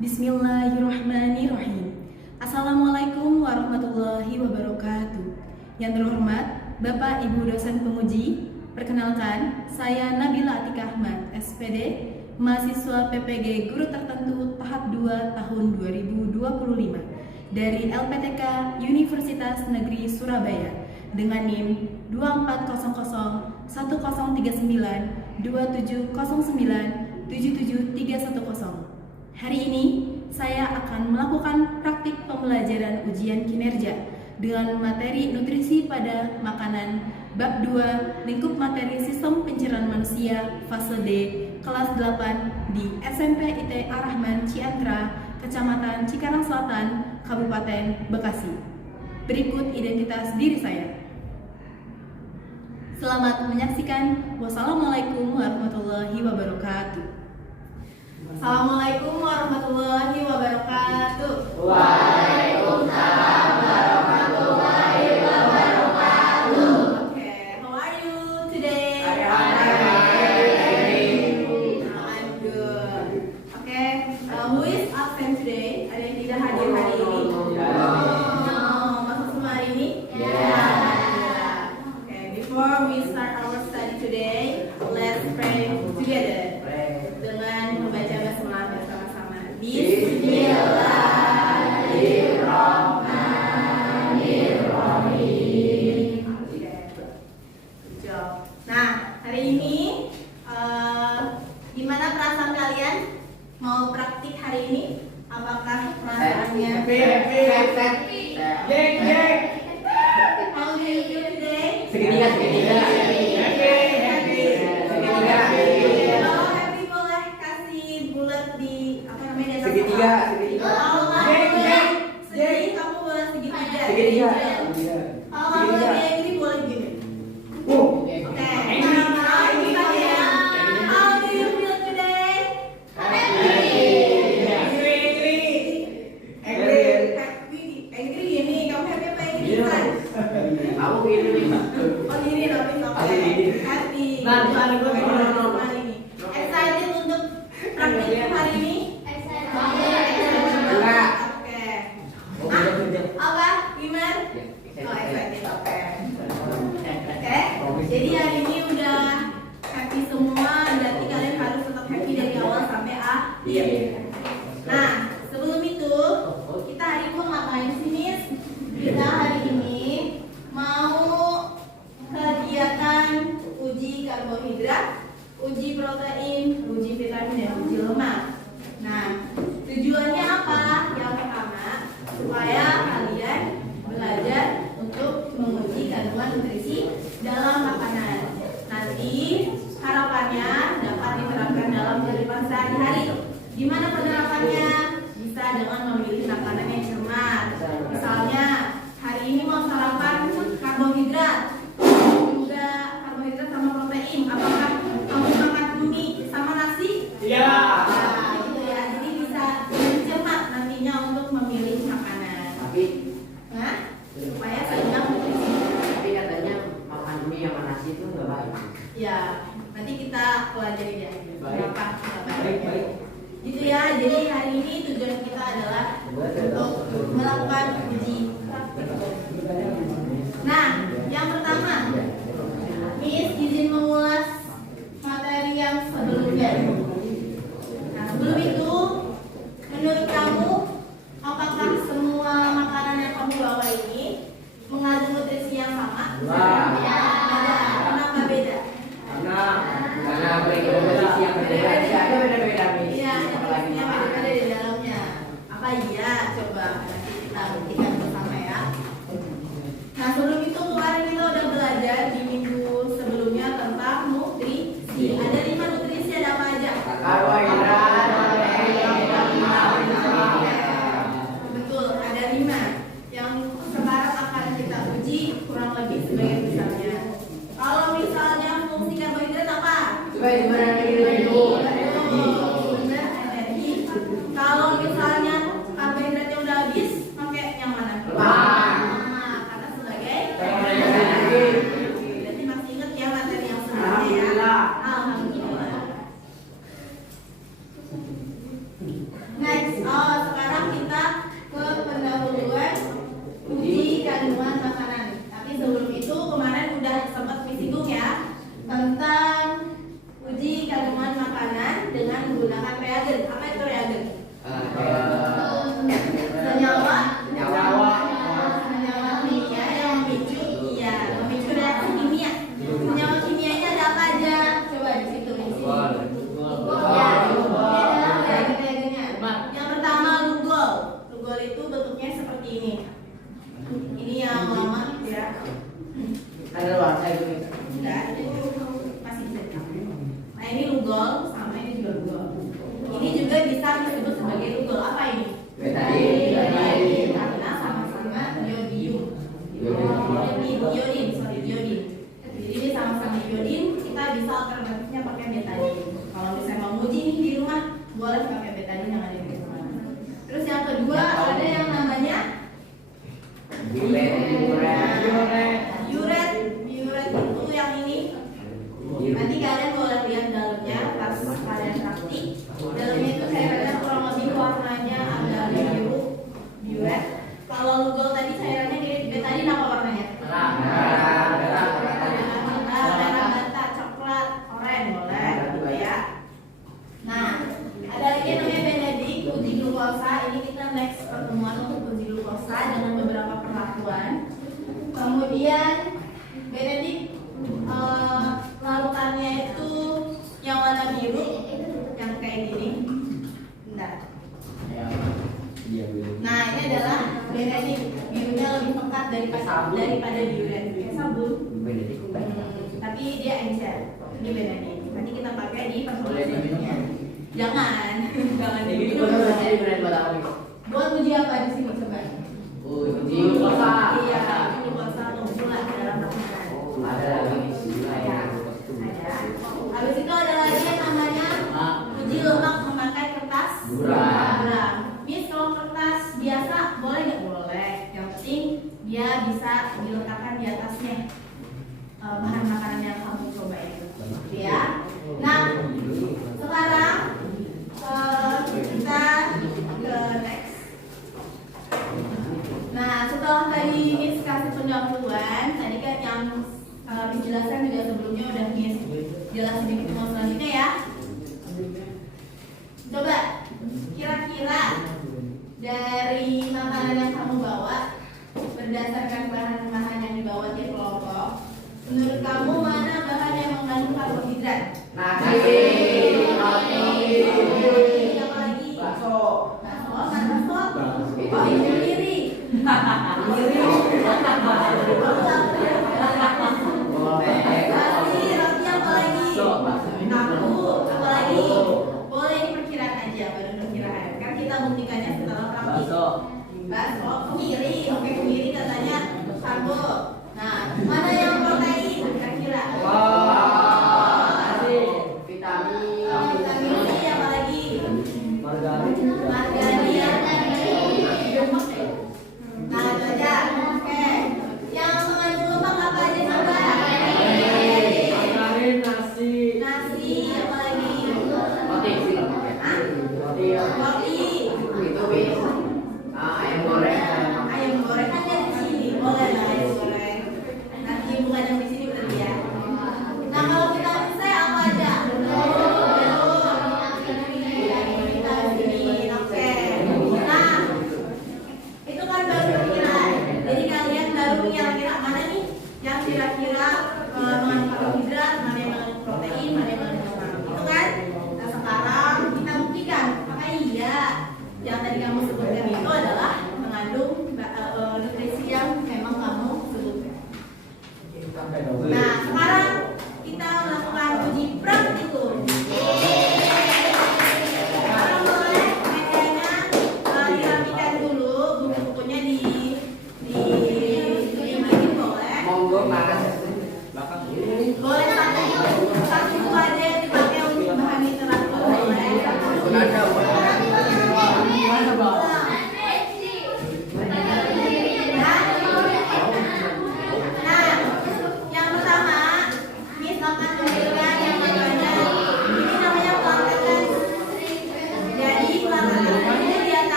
Bismillahirrahmanirrahim. Assalamualaikum warahmatullahi wabarakatuh. Yang terhormat Bapak Ibu dosen penguji, perkenalkan saya Nabila Atika Ahmad, SPD, mahasiswa PPG Guru Tertentu tahap 2 tahun 2025 dari LPTK Universitas Negeri Surabaya dengan NIM 2400 1039 2709 77310. Hari ini saya akan melakukan praktik pembelajaran ujian kinerja dengan materi nutrisi pada makanan bab 2 lingkup materi sistem pencernaan manusia fase D kelas 8 di SMP IT Ar-Rahman Ciantra, Kecamatan Cikarang Selatan, Kabupaten Bekasi. Berikut identitas diri saya. Selamat menyaksikan. Wassalamualaikum warahmatullahi wabarakatuh. Assalamualaikum warahmatullahi wabarakatuh. Waalaikumsalam warahmatullahi wabarakatuh. Okay, how are you today? I'm good. Okay, who is absent today? Ada yang tidak hadir hari ini? Masuk semua hari ini? Okay, before we start our study today, let's pray together. Dengan membaca basmalah bersama-sama. Bismillahirrahmanirrahim. Good job. Nah, hari ini gimana perasaan kalian? Mau praktik hari ini? Apakah perasaannya? How do you feel today? Segitiga. Segitiga. Kalau segi kamu boleh segitiga. Kalau kamu lagi yang ini boleh gini. Oke. How do you feel today? Angry gini. Kamu happy apa angry? Aku gini. Oh gini tapi happy. Excited untuk praktik hari ini? Apa? Gimana? Oh, excited. Oke. Jadi hari ini udah happy semua. Berarti kalian harus tetap happy dari awal sampai akhir. Nah, sebelum itu kita hari ini mau ngapain sih, Miss? Kita hari ini mau kegiatan uji karbohidrat, uji protein, uji vitamin dan uji lemak. Nah, tujuannya apa? Yang pertama, supaya kalian belajar untuk menguji kandungan nutrisi dalam makanan. Nanti harapannya dapat diterapkan dalam kehidupan sehari-hari. Gimana penerapannya? Bisa dengan memilih makanan yang cermat. Misalnya, hari ini mau sarapan karbohidrat, juga karbohidrat sama protein. Apakah kamu makan mie sama nasi? Iya. Supaya seimbang nutrisi. Tapi katanya makan mie sama nasi itu nggak baik. Ya, nanti kita pelajari ya. Kenapa? Baik. Gitu ya. Jadi hari ini tujuan kita adalah untuk melakukan uji praktik. Nah, yang pertama, Miss izin mengulas materi yang sebelumnya. Nah, sebelum itu, menurut kamu, apakah semua makanan yang kamu bawa ini mengandung nutrisi yang sama? Ya. Ada. Kenapa beda? Karena nutrisi yang berbeda. Ada beda-beda nih. Iya, nutrisi yang beda-beda di dalamnya. Apa iya? Coba nanti kita buktikan bersama ya. Nah, sebelum itu kemarin kita udah belajar bisa disebut sebagai rugol. Apa ini? Betadin. Karena sama-sama iodium. Iodin. Jadi ini sama-sama iodin, kita bisa alternatifnya pakai betadin. Kalau misalnya mau uji nih di rumah, boleh pakai betadin yang ada di rumah. Terus yang kedua ada yang namanya uret itu yang ini. Nanti kalian boleh lihat dalamnya pas kalian praktik. Dalamnya itu cairannya kurang lebih warnanya agak biru, uret. Kalau lugol tadi cairannya mirip betadin, apa warnanya? Merah bata, coklat, oranye boleh, gitu ya. Nah, ada lagi yang namanya Benedik uji glukosa. Ini kita next pertemuan untuk uji glukosa dengan beberapa perlakuan. Kemudian Benedik larutannya itu yang warna biru, yang kayak gini. Bentar. Nah, ini adalah Benedik, birunya lebih pekat daripada diuret. Kayak sabun. Tapi dia encer. Ini Benedik. Nanti kita pakai di pertemuan selanjutnya. Jangan diminum. Buat uji apa di sini coba? Uji glukosa. Iya, uji glukosa atau gula dalam makanan. Ada lagi di sini. Ada. Habis itu ada lagi yang namanya uji lemak memakai kertas buram. Miss, kalau kertas biasa boleh nggak? Boleh. Yang penting dia bisa diletakkan di atasnya bahan makanan yang kamu coba itu. Ya. Nah, sekarang kita ke next. Nah, setelah tadi Miss kasih pendahuluan, tadi kan yang Miss jelaskan juga sebelumnya udah Miss jelasin di pertemuan selanjutnya ya. Coba kira-kira dari makanan yang kamu bawa berdasarkan bahan-bahan yang dibawa tiap kelompok, menurut kamu mana bahan yang mengandung karbohidrat? Nasi, roti, Apa lagi? bakso. Oh, ini sendiri. Nasi, roti apa lagi? Tahu, apa lagi? Boleh ini perkiraan aja, baru perkiraan. Kan kita buktikannya setelah praktik. Bakso, kemiri, oke kemiri katanya karbo. Nah, mana yang protein? Kira-kira. Vitamin C apa lagi? Margarin. Nah, itu aja. Oke. Yang mengandung lemak apa aja coba? Nasi, apa lagi? Roti. Ayam goreng. Ayam goreng kan dari sini. Boleh lah ayam goreng. Nanti bukan yang di sini berarti ya. Nah, kalau vitamin C apa aja? Vitamin, oke. Nah, itu kan baru perkiraan. Jadi kalian baru kira-kira mana nih yang kira-kira mengandung karbohidrat, mana yang mengandung protein, mana yang mengandung lemak, gitu kan? Nah, sekarang kita buktikan. Apakah iya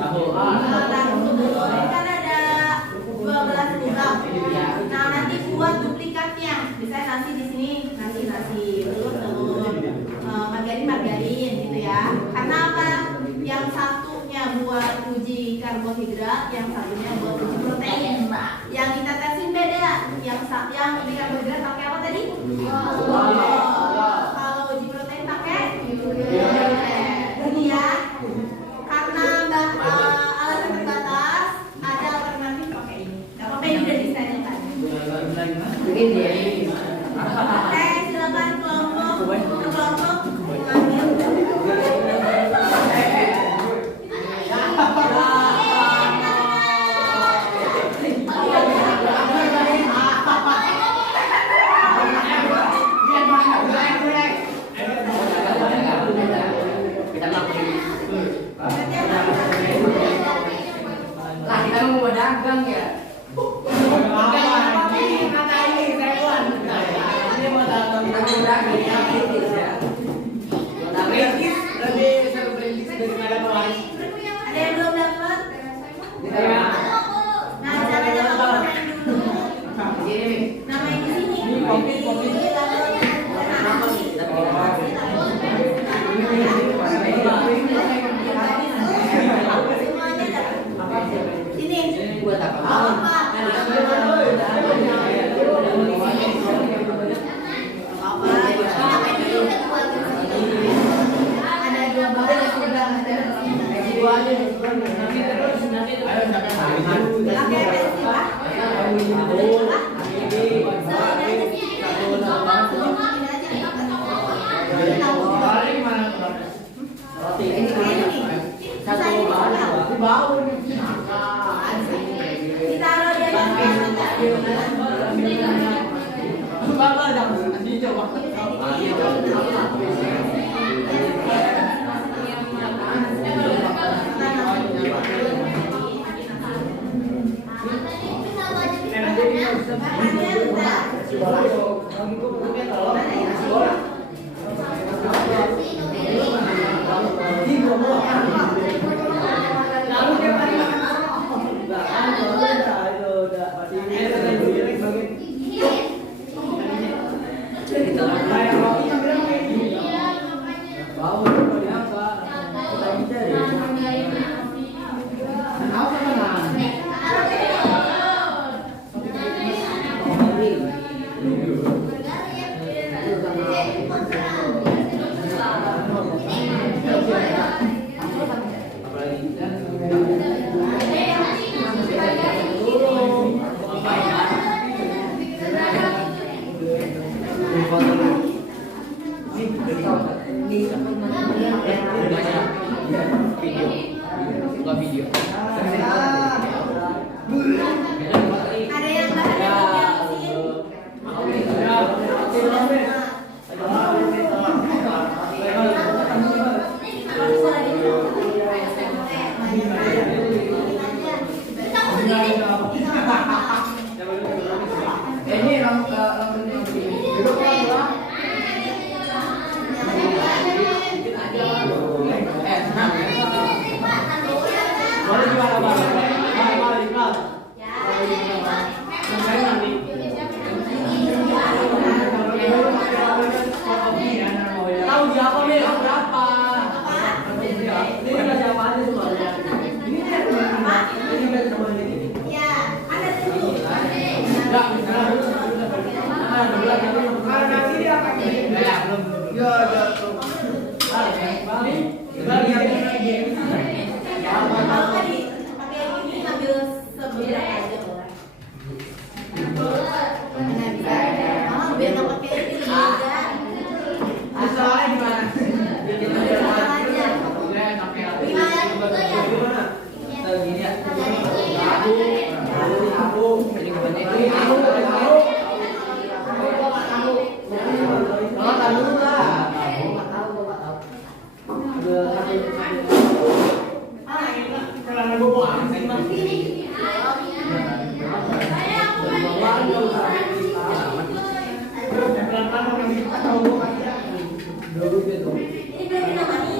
kan ada 12 lubang. Nah, nanti buat duplikatnya. Misalnya nasi di sini, nasi, telur, margarin gitu ya. Karena apa? Yang satunya buat uji karbohidrat, yang satunya buat uji protein. Yang kita tesin beda. Yang uji karbohidrat pakai apa tadi? Kalau uji protein pakai jadi ya. Karena alasan terbatas, ada alternatif pakai ini. Gak apa-apa, ini udah desainnya kan. Mungkin dia Oke, silakan kelompok mengambil. lah kita mau dagang ya. Ada yang belum dapat? Nah, caranya komen dulu. Nama yang di sini. Semuanya dapat. Sini. Buat apa? Ada 12 yang sudah ada. Pakai pensil, Pak. Ditaruh di Video. Ada yang bahannya Ini tahu dia apa nih? Berapa? Ini siapa aja semuanya? Ini ya, ada tujuh. karena nanti dia akan belum. Ya, Kalau tadi pakai ini ambil sebelah aja. Nah, bisa. Biar nggak pakai ini juga. Masalahnya di mana? Aja. Gini ya. Ini berarti namanya.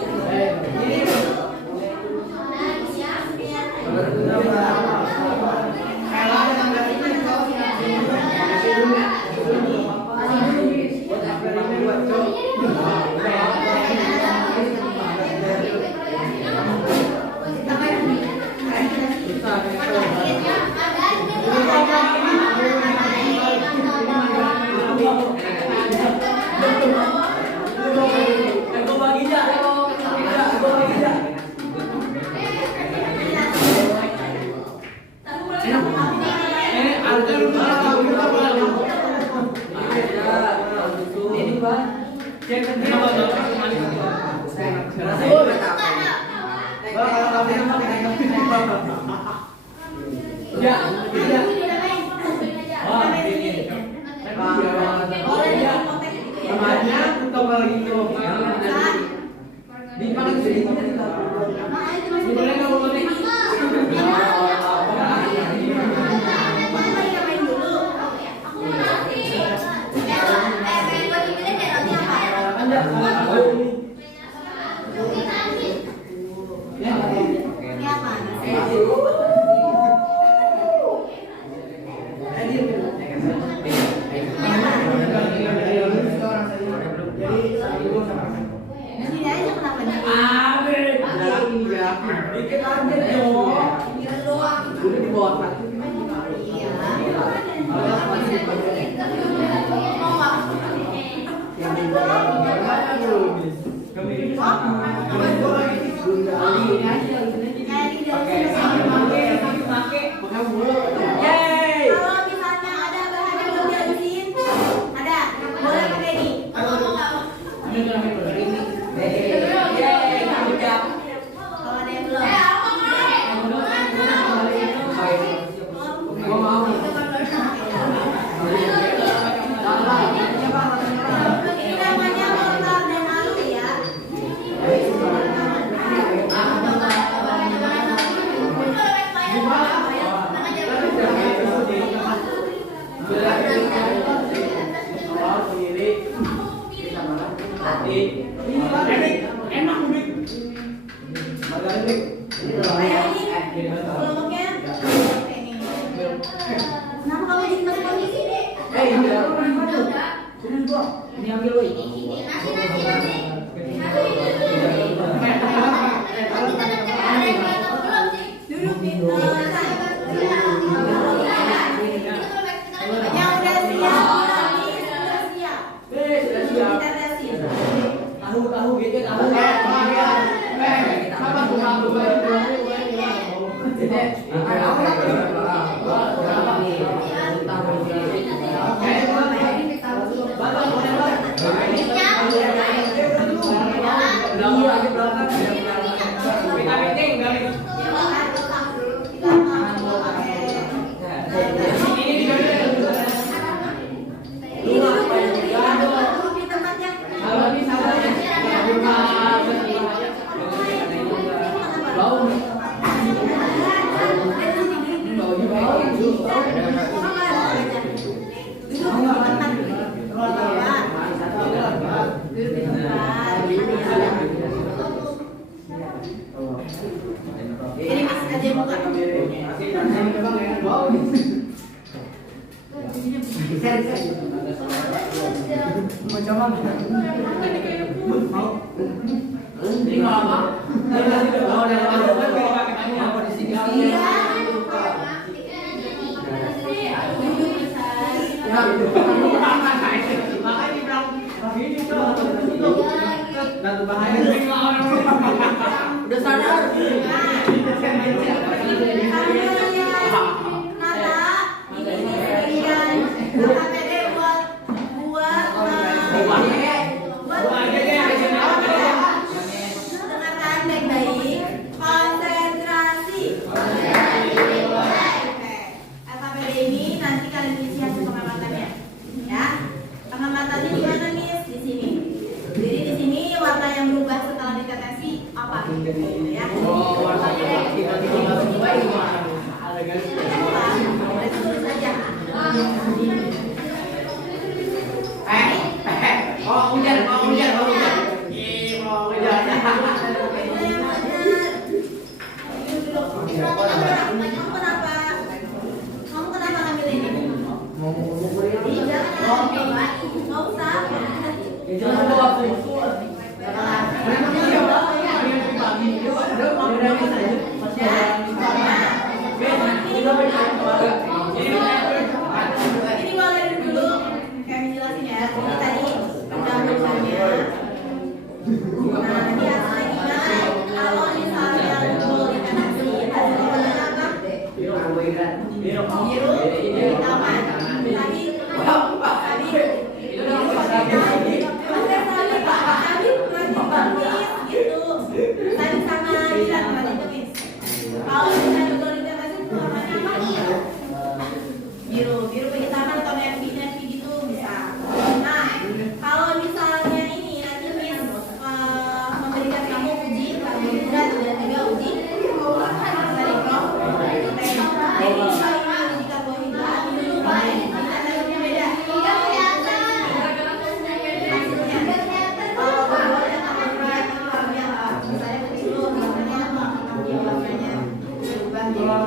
Nah,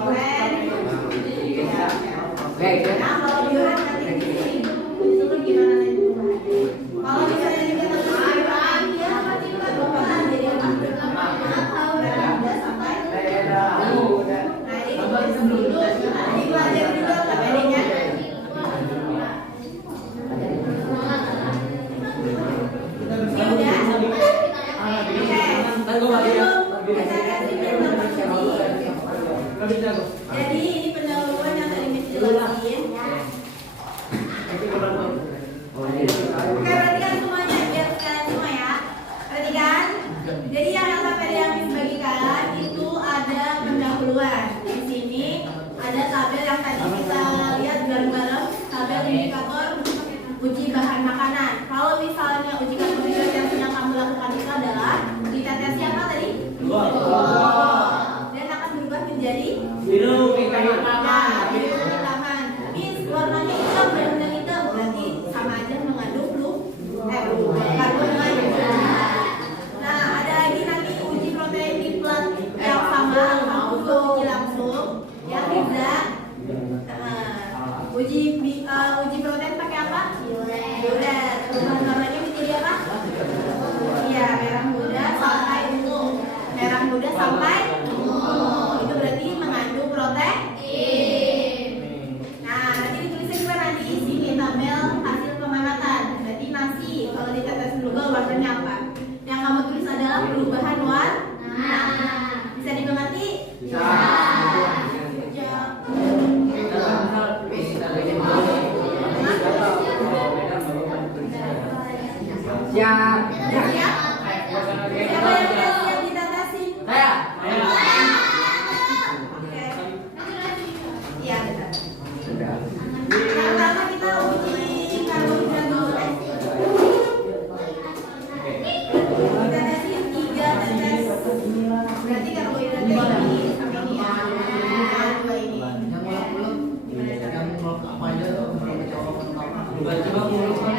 kalau diulang nanti di sini disuruh gimana nanti. Kalau misalnya kita temukan dia bukan jadi apa? Udah sampai. Nah, ini tulis dulu. Ini belajar juga KPD-nya. Jadi ini pendahuluan yang tadi Miss jelasin. Oke, perhatikan semuanya, biar kalian semua ya. Perhatikan. Jadi yang KPD yang Miss bagikan itu ada pendahuluan. Di sini ada tabel yang tadi kita lihat bareng-bareng, tabel indikator uji bahan makanan. Kalau misalnya uji karbohidrat yang sedang kamu lakukan itu adalah uji tetes siapa tadi? Dan akan berubah menjadi biru kayu nah, biru taman. Miss, warnanya hitam dan hitam berarti sama aja mengandung karbohidrat. Nah, ada lagi nanti uji protein di plat yang sama, kamu juga uji langsung. Yang tidak uji protein pakai apa? Uret. Perubahan warnanya menjadi apa? Iya, merah muda sampai ungu. Merah muda sampai ungu. Itu berarti mengandung protein. Nah, nanti ditulisnya juga nanti di sini tabel hasil pemanatan. Berarti nasi kalau ditetes berubah warnanya apa? Yang kamu tulis adalah perubahan warna. Bisa dimengerti? Bisa. Siap. Siap? Siapa yang siap ditetesin? Saya. Oke. Iya, betul. Pertama kita uji karbohidrat dulu. Kita tesin 3 tetes. Berarti karbohidratnya ini sama ini ya. Nah, 2 ini. Kita tes. 1, 2, 3.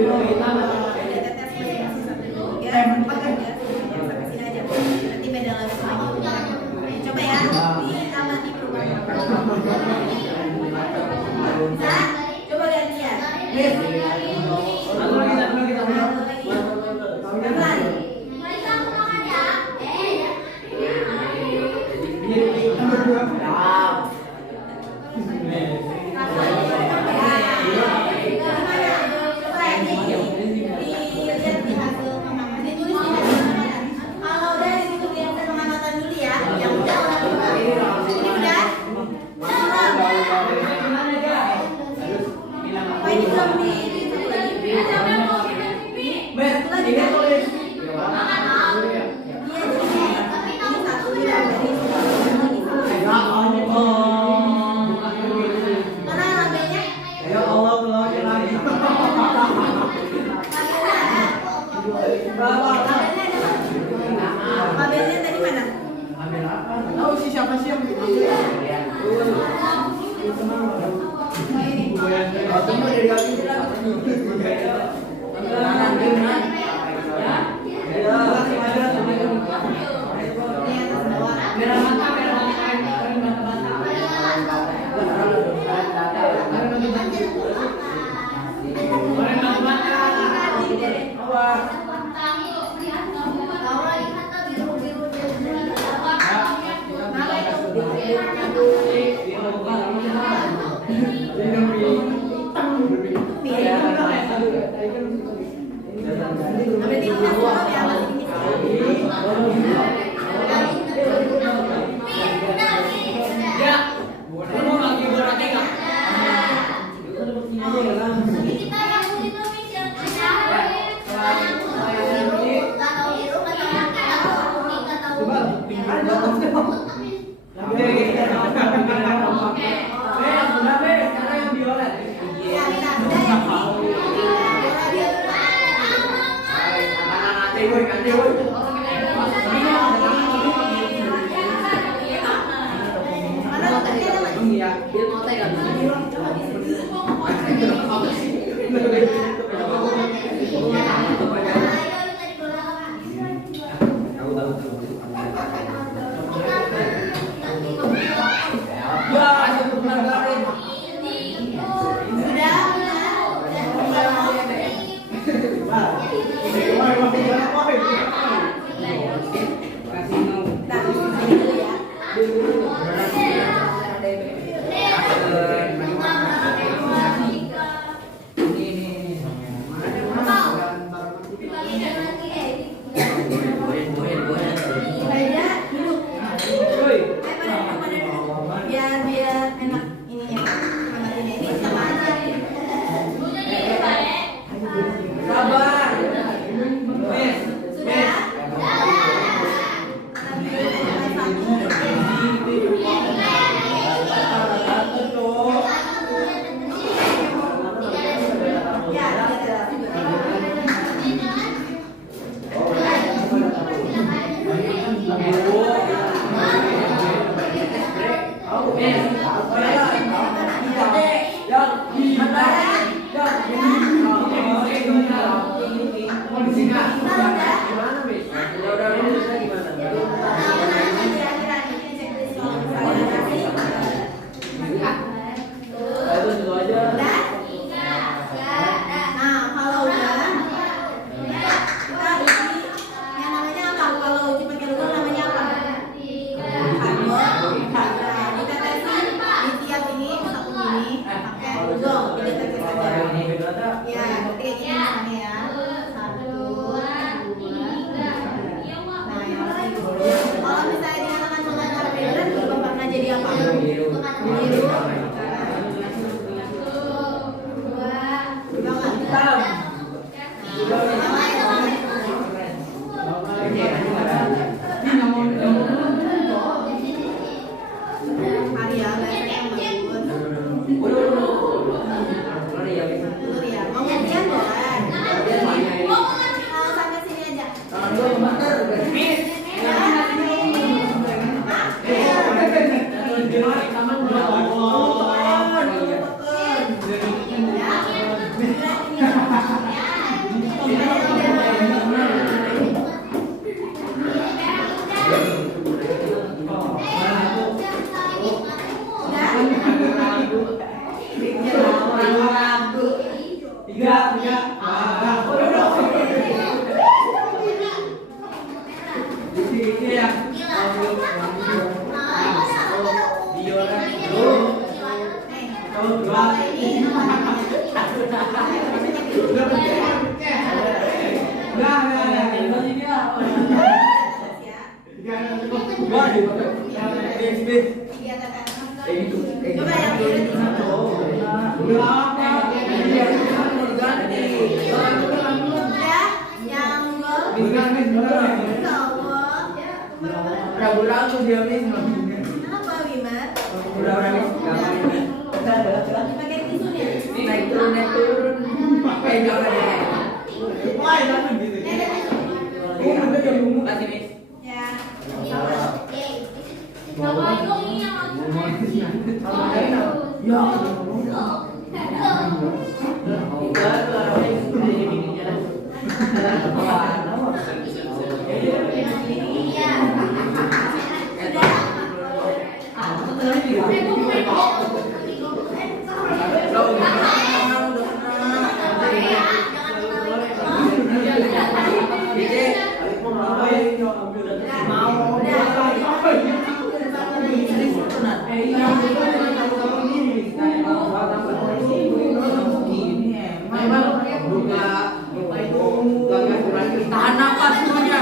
Ada tetes masing-masing 1, 2, 3, 4, sampai sini aja. Nanti beda lagi semuanya. Coba ya, diamati perubahan. Bisa? Coba gantian. Satu lagi. Pelan. Labelnya tadi mana? Tahu sih siapa sih yang tiga. Ini ya. Coba yang kiri Ragu-ragu dia nih. apa Wimar? Udah. Pakai tisu nih. Naik turun. Pakai jangan ya. Wah, jangan gitu. Ada yang ngomong kasih nih. Ya. Tahan nafas semuanya.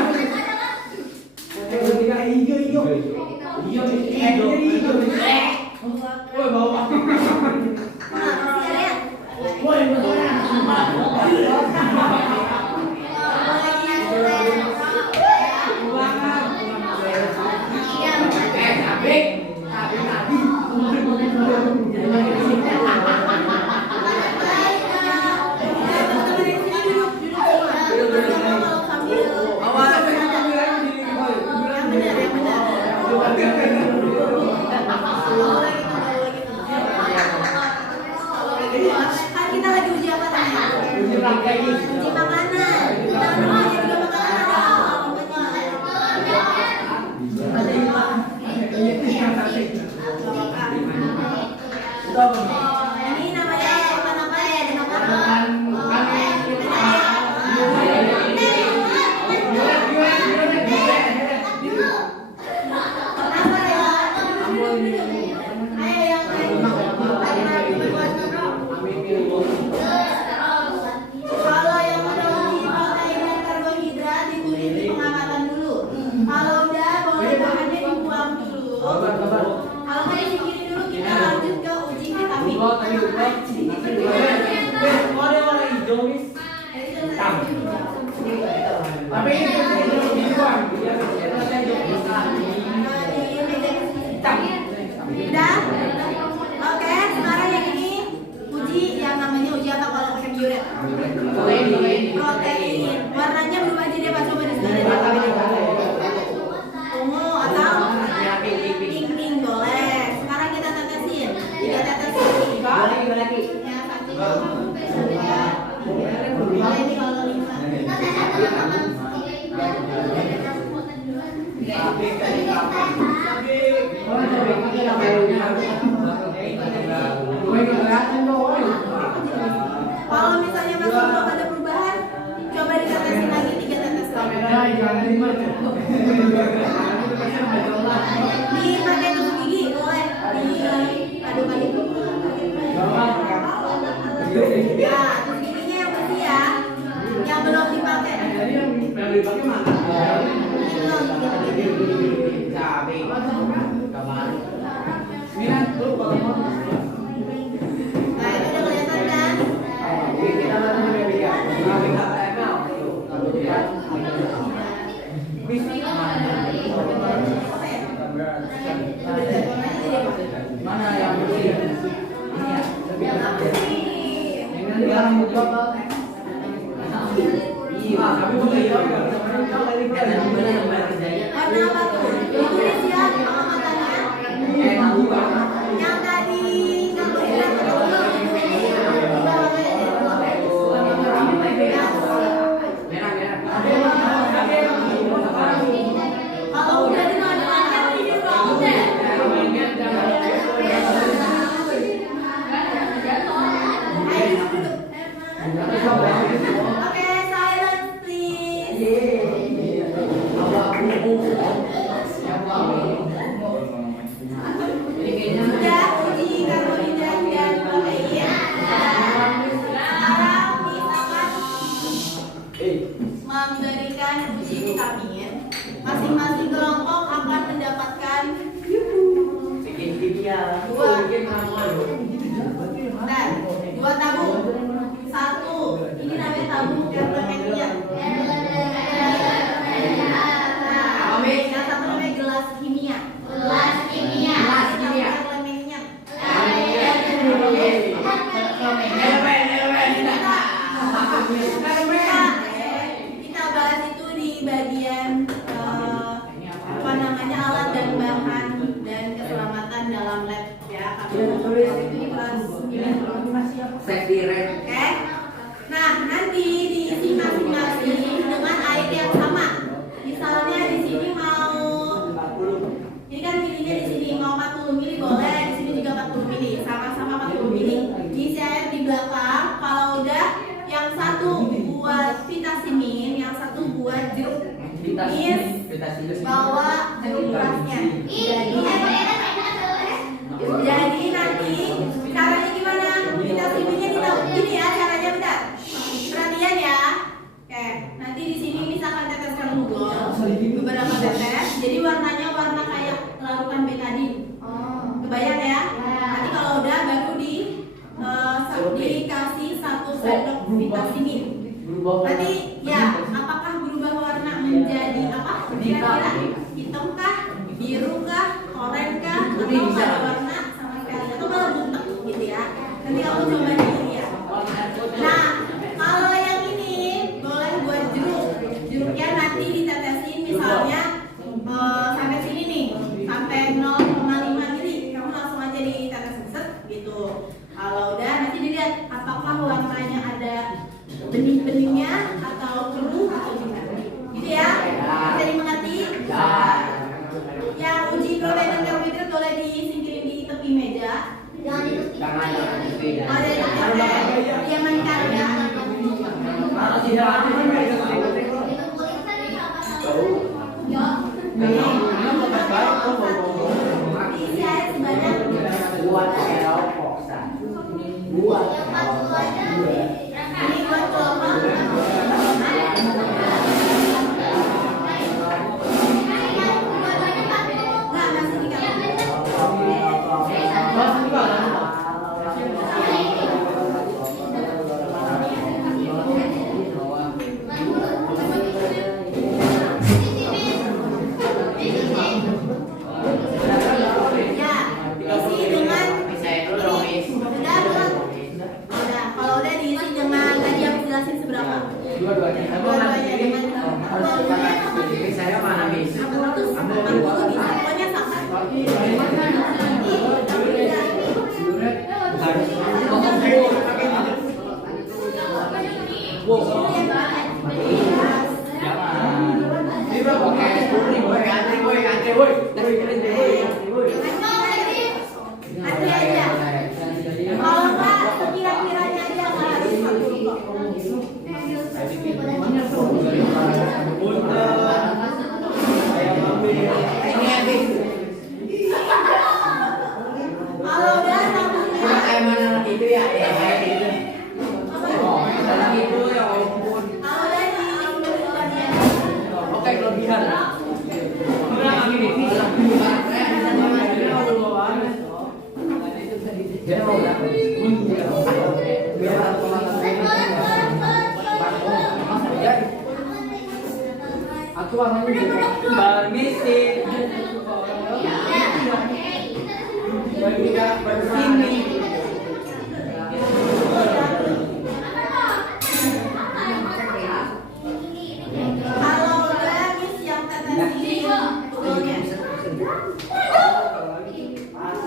Kan kita lagi uji apa tanya? Uji makanan. Kita juga makanan. Ini namanya apa ya? Dimakan. Kalau yang udah uji protein dan karbohidrat ditulis di pengangkatan dulu. Kalau udah boleh bahannya dibuang dulu. Kalau nggak disingkirin dulu kita lanjut ke uji vitamin. Tapi ini dibuang. Udah? Oke, sekarang yang ini uji yang namanya uji apa kalau pakai biuret? Protein. Warnanya berubah aja deh Pak, coba di sini. Ungu atau pink boleh. Sekarang kita tetesin. 3 tetes ini. Ya, 1, 2, 3. Boleh nih kalau 5. Kalau misalnya masih belum ada perubahan, coba ditetesin lagi 3 tetes lagi. Dipakai tusuk gigi boleh. Diaduk-aduk. Ya, tusuk giginya yang bersih ya. Yang belum dipakai. Ini belum. Nah, itu udah kelihatan kan? Mana yang bersih? Warna apa tuh? Ditulis ya pengamatannya. Yang tadi karbohidrat dulu. Kalau udah dimakan ini bagus deh. Ayo duduk. Oke, silence please. Sudah uji karbohidrat dan protein. Sekarang kita akan memberikan uji vitamin. Masing-masing kelompok akan mendapatkan dua tabung. Satu, ini namanya tabung karbohidrat. Yang satu namanya gelas kimia. Kita bahas itu di bagian apa namanya alat dan bahan dan keselamatan dalam lab ya. Ini kelas Safety red. Oke. Nah, nanti diisi masing-masing dengan air yang sama. Misalnya di sini ini kan milinya di sini mau 40 mili boleh, di sini juga 40 mili, sama-sama 40 mili. Diisi air di belakang. Kalau udah yang satu buat vitamin, yang satu buat jeruk nipis, bawa jeruk kerasnya. Jadi nanti caranya gimana? Vitaminnya ditaruh gini ya caranya, bentar. Perhatian ya. Oke, nanti di sini misalkan teteskan glucose beberapa tetes. Jadi warnanya warna kayak larutan betadin. Kebayang ya? Nanti kalau udah baru dikasih 1 sendok vitamin. Nanti ya, apakah berubah warna menjadi apa? Kira-kira hitam kah, biru kah, oranye kah, atau nggak ada warna sama sekali, atau malah butek gitu ya? Nanti kamu coba dilihat. Nah, kalau yang ini boleh buat jeruknya nanti ditetesin misalnya sampai sini nih, sampai 0,5 mili, kamu langsung aja ditetesin set gitu. Kalau udah nanti dilihat apakah warnanya ada benih-benihnya atau keruh atau gimana, gitu ya? Bisa dimengerti? Yang uji protein dan karbohidrat boleh disingkirin di tepi meja. Ada yang meningkat ya. Diisi air sebanyak ini buat kelompok. Enggak, masih di Aku permisi. Bersini. Kalau udah Miss yang tetesin pulaunya.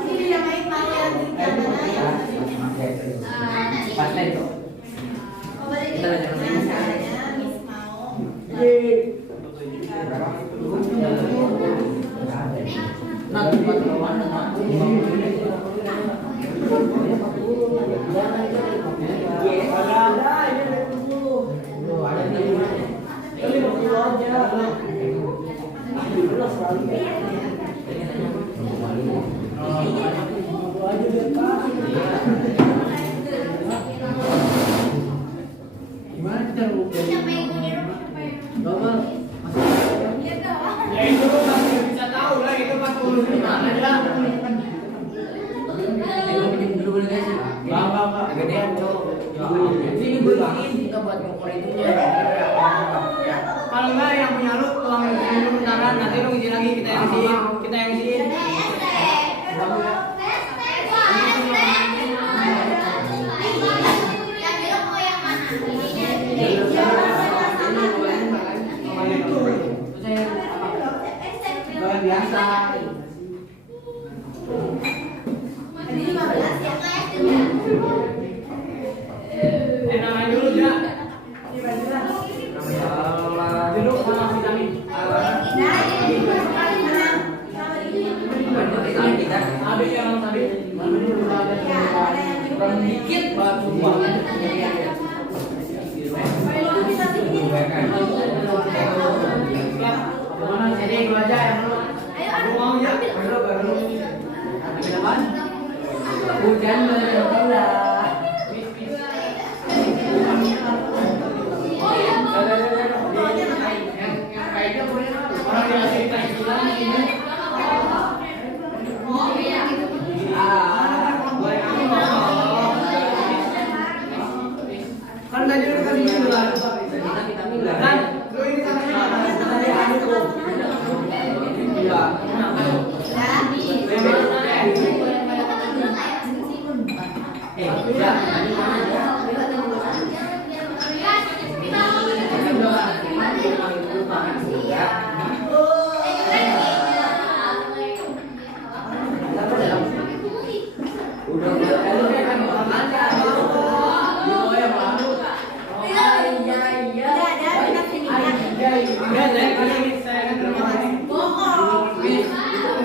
Ini dinamain mayat di kanan ya. Paten tuh. Oh, boleh deh. Caranya Miss mau. Nah, tempat mana? Siapa yang mau jeruk? Bapak. Iya dong. Ya itu masih bisa tahu lah itu 40 gimana lah. Dulu boleh guys. Bapak. Kegedean cowok. Ini beliin. Kita buat ngokor itunya. Kalau enggak yang punya lu tuang dulu bentaran, nanti lu ngisi lagi kita yang isiin. Kita yang isiin. Yang jeruk mau yang mana? Itu. Luar biasa. Tadi 15 ya. Namanya dulu ya. Dulu sama vitamin. Nah, ini dua sekali menang. Habis ya Bang tadi. Ya, ada yang Kurang dikit batu banget. Kalau kita sini. Mana sini dua aja yang lu. Lu mau ya? Baru. Ambil apaan? Hujan bergula. Orang yang cerita istilah ini. Kan tadi udah kasih gula. Kan lu ini katanya tadi aduk. Iya. Iya, saya kan terima kasih.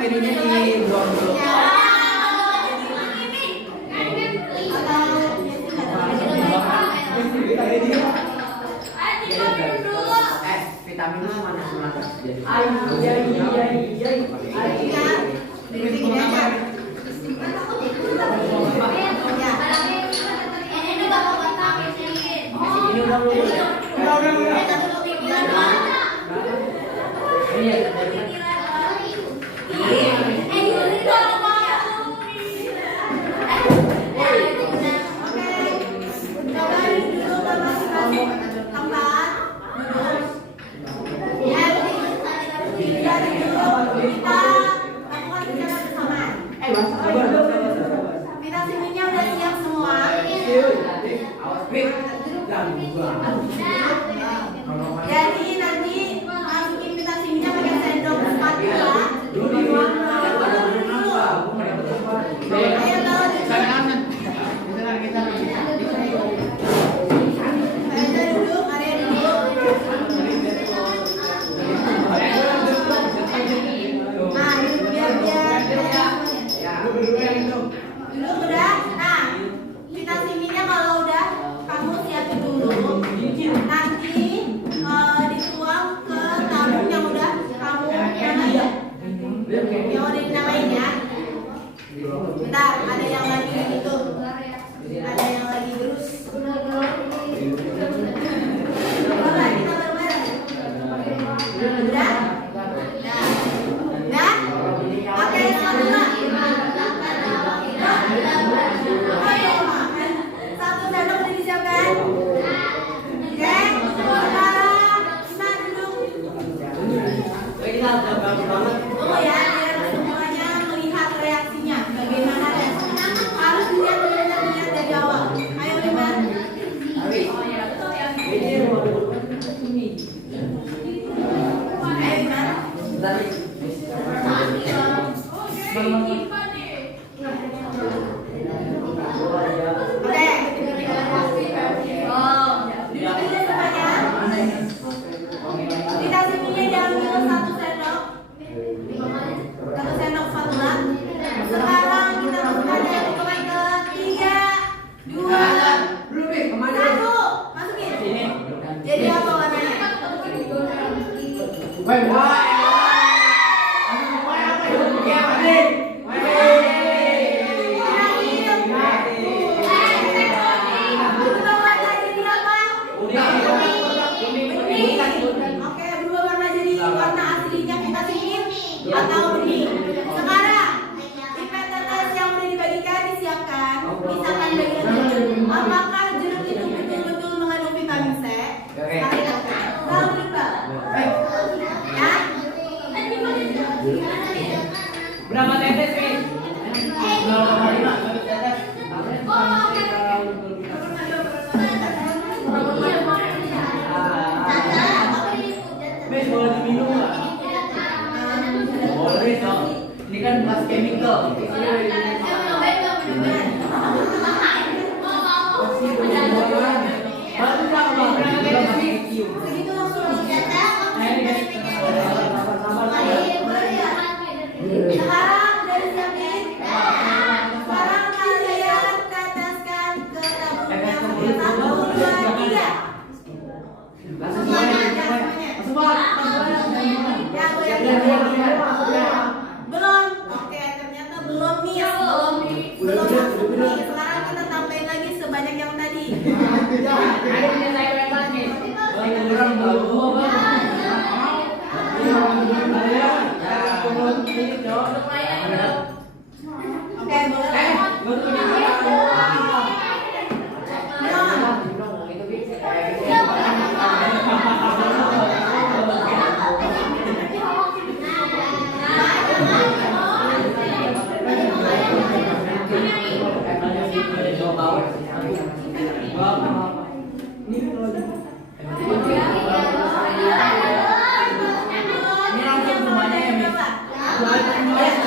Ini di blog. Vitamin lu mana semangat? Vitaminnya udah siap semua. Jadi nanti masukin vitaminnya pakai sendok spatula. Ayo bawa duduk. Ada duduk, ada duduk. Nah, duduk biar duduk udah. Nah, vitaminnya kalau udah kamu siapin dulu. Nanti dituang ke tabung yang udah kamu namain. Yang udah dinamain ya. Bentar, ada yang lagi gitu. Ada yang lagi terus. Boleh, kita bareng-bareng. Udah? Udah? Oke, spatula. Satu sendok udah disiapkan? Oke, sekarang kita duduk. Oh ya, biar semuanya melihat reaksinya. Bagaimana reaksinya? Harus dilihat benar-benar dari awal. Ayo Liman. Ayo Liman. Oke. Duduk aja semuanya. Vitaminnya diambil satu sendok. Satu sendok spatula. Sekarang kita masukkan yang hitungan ke 3, 2, 1. Masukin. Jadi apa warnanya? Berubah warna jadi apa? Oke, berubah warna jadi warna aslinya vitamin atau bening. Sekarang di peta tes yang udah dibagikan disiapkan. Misalkan bagian apakah jeruk itu betul-betul mengandung vitamin C? Sekali lagi. Bang berubah. Ya. Berapa tetes, Mi? Mis, boleh diminum nggak? Boleh dong. Ini kan bekas chemical. Baru tahu bang, berapa tetes, Mi? Segitu langsung. Sekarang udah disiapin. Sekarang kalian teteskan ke tabung yang 1, 2, 3. Semuanya, belum. Oke, ternyata belum nih. Belum masuk nih. Sekarang kita tambahin lagi sebanyak yang tadi. Oke, boleh. Ini langsung semuanya ya, Mi? Pengambilan kemudian.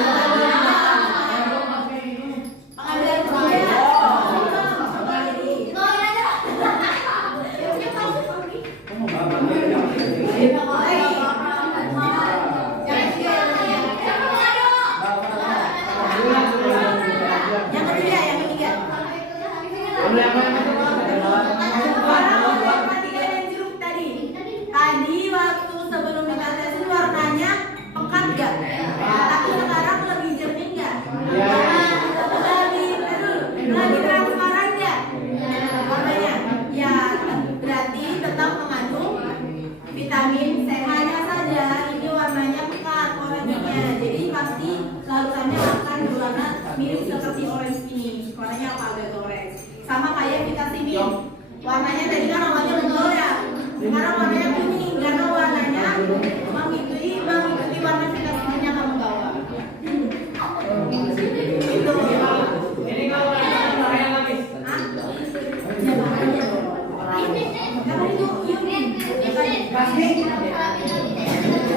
Yang ketiga. Sekarang perhatikan yang jeruk tadi. Tadi waktu sebelum kita tes ini warnanya pekat gak? Tapi sekarang lebih jernih gak? Lebih transparan gak? Warnanya? Ya, berarti tetap mengandung vitamin C. Hanya saja ini warnanya pekat oranye-nya. Jadi pasti larutannya akan berwarna mirip seperti orange ini. Warnanya apa? Agak orange. Sama kayak vitamin. Warnanya tadi kan awalnya betul ya. Sekarang warnanya kuning karena warnanya mengikuti warna vitamin yang kamu bawa. Itu. Ini kalau warnanya habis.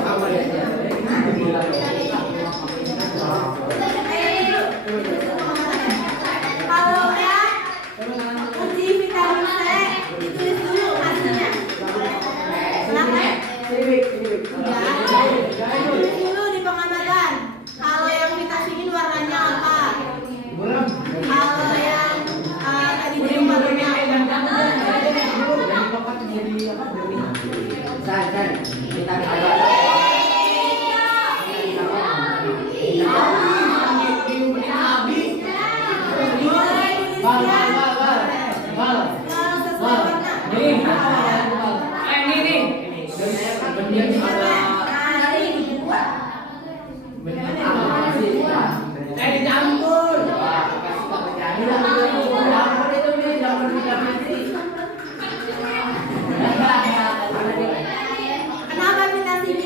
Kamu itu kalau ya uji vitamin C ditulis dulu hasilnya. Kenapa? Tulis dulu di pengamatan. Kalau yang vitamin warnanya apa? Kalau yang tadi di warnanya Kita kalau sesuai warna. Kenapa vitamin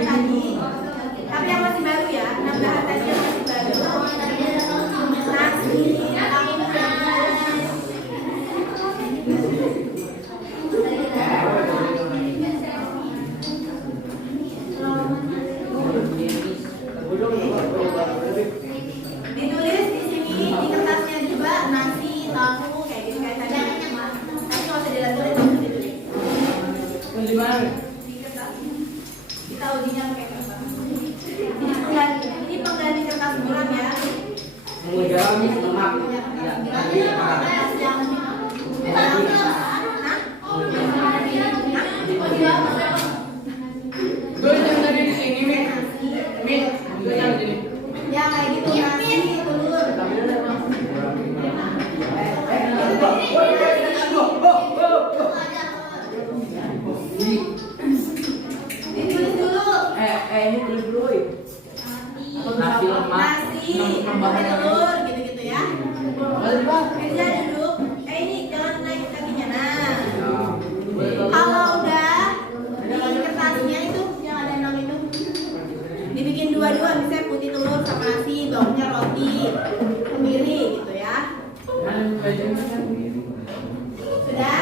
yang tadi, tapi yang masih baru ya, nambahan tadi yang masih baru. Nasi, ditulis di sini di kertasnya juga nasi, tahu kayak gitu kayak tadi. Tapi nggak usah dilaturin, cuma ditulis Di mana? di kertas. Kita ujinya pakai kertas. Ini pengganti kertas buram ya. Mengujar nih lemak. Tulis yang tadi di sini, Min. Min, tulis yang di sini. Ya kayak gitu nasi, telur. Ditulis dulu. Ini tulis dulu. Nasi lemak. Nasi, pakai telur, gitu-gitu ya. Kerja duduk. Ini jangan naik kakinya. Nah, kalau udah di kertasnya itu yang ada 6 itu dibikin dua-dua, misalnya putih telur sama nasi, bawahnya roti, kemiri gitu ya. Sudah?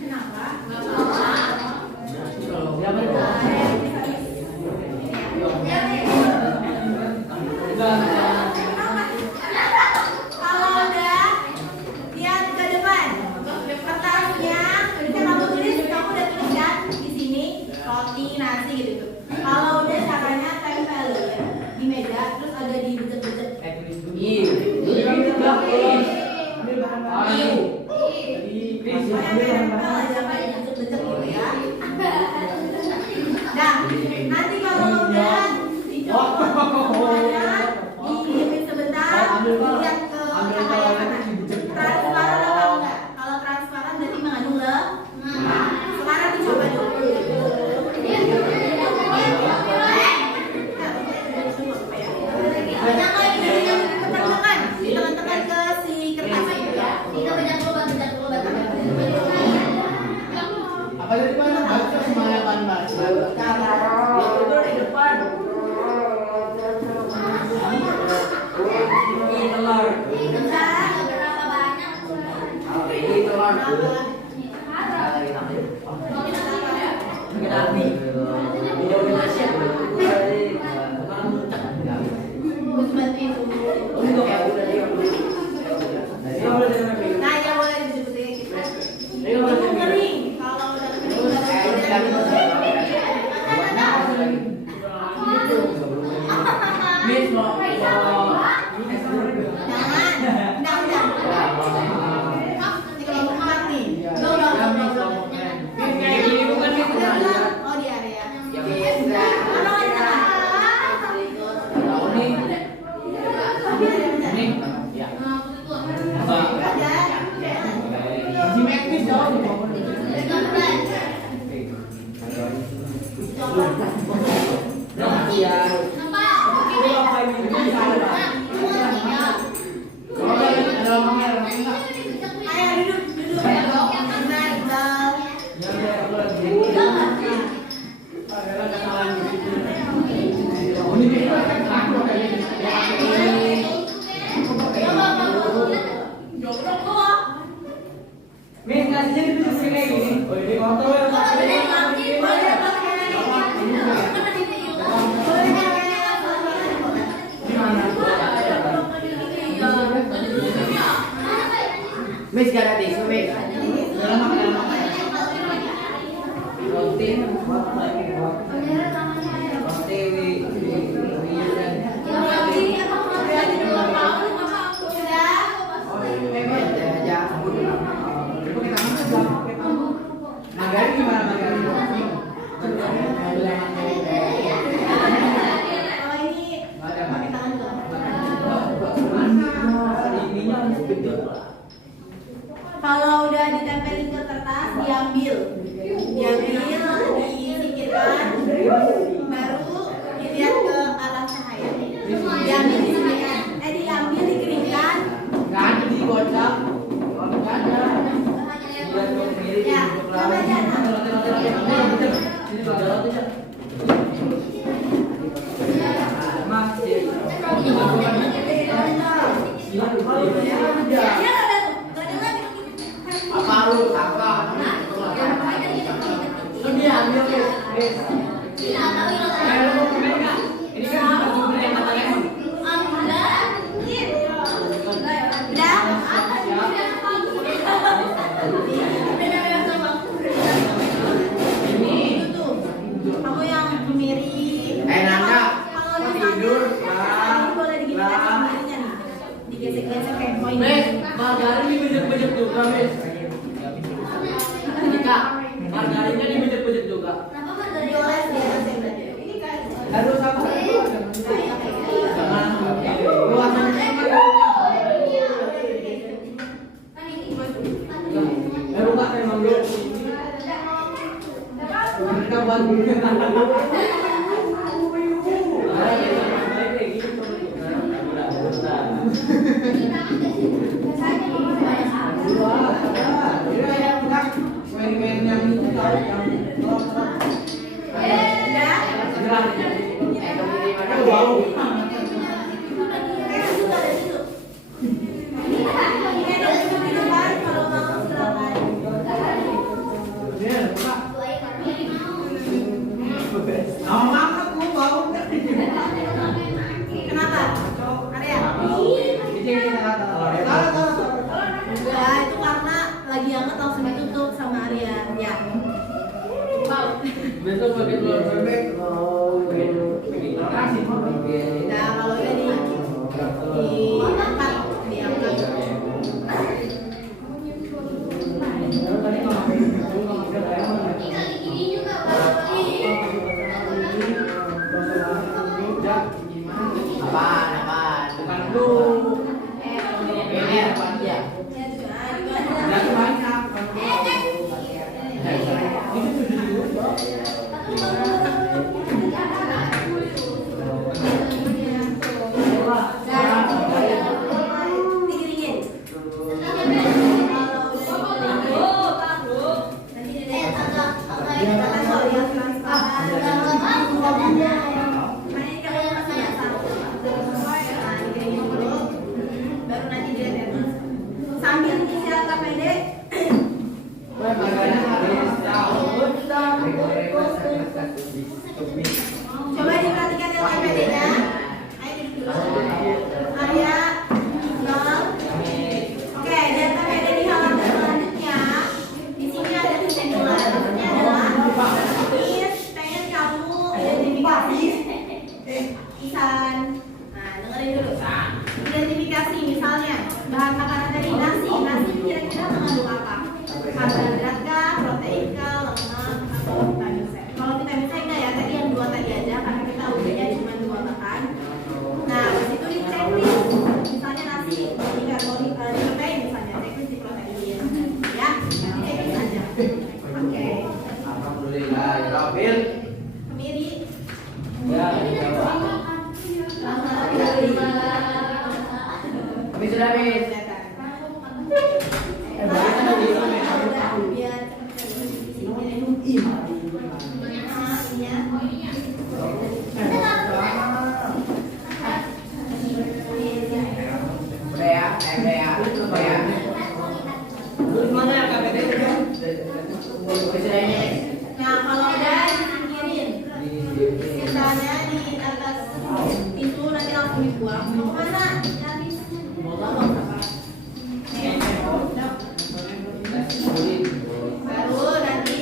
Kenapa? Kalau udah lihat ke depan, kertasnya, bisa kamu tulis, kamu udah tulis kan di sini roti, nasi gitu. Kalau udah caranya tempel ya di meja, terus ada di bejek-bejek. Tempel aja kayak bejek-bejek gitu ya. Nah, nanti kalau udah dicopot semuanya, didiamin sebentar, lihat ke cahaya kanan. Transparan apa enggak? Kalau transparan berarti mengandung lemak. Sekarang dicoba dulu. Ditekan ke si kertas itu ya. Kita baca dulu, baca dulu, baca dulu. Apa dari mana? Baca semuanya kan, Mbak. Itu di depan. Ini telur. Bentar. Berapa banyak? Ini telur. Kenapa? Video nasi. Gue bantuin. Nah, ya boleh disebutin gitu. Itu kering. Kalau udah kering, nanti kalau mau makan nih. Udah. Oh, di area. Mana ada? Ayo duduk. Nah, Iqbal. Min, nasinya di sini kayak gini. Oh, ini kotor ya. Miss, gak ada tisu, Miss. Roti. Magari gimana Magari? Kalau udah Kenapa? Arya? Enggak, itu karena lagi hangat langsung ditutup sama Arya. Ya. Wow. Besok pakai telur bebek. Nah, kalau udah diangkat. Apaan? Bukan lu. Ini apaan dia? Nggak banyak. Sambil ngisi KPD, coba diperhatikan yang KPD-nya. Ayo duduk dulu. Arya, Nol. Oke, dan KPD di halaman selanjutnya. Di sini ada tulisan maksudnya adalah pengen kamu identifikasi Isan. Nah, dengerin dulu. Identifikasi misalnya bahan makanan tadi nasi kira-kira mengandung apa? Karbohidrat kah, protein kah, lemak atau vitamin C? Kalau vitamin C enggak ya, tadi yang dua tadi aja karena kita ujiannya cuma 2 bahan. Nah, di situ di checklist misalnya nasi di karbohidrat, di protein misalnya checklist di protein. Ya, nanti checklist aja. Oke. Alhamdulillah, ya Rabbil. Kemiri. Ya, kami sudah habis. Mana yang KPD? Nah, kalau udah disingkirin, sisanya di atas pintu nanti langsung dibuang. Mau kemana? Baru nanti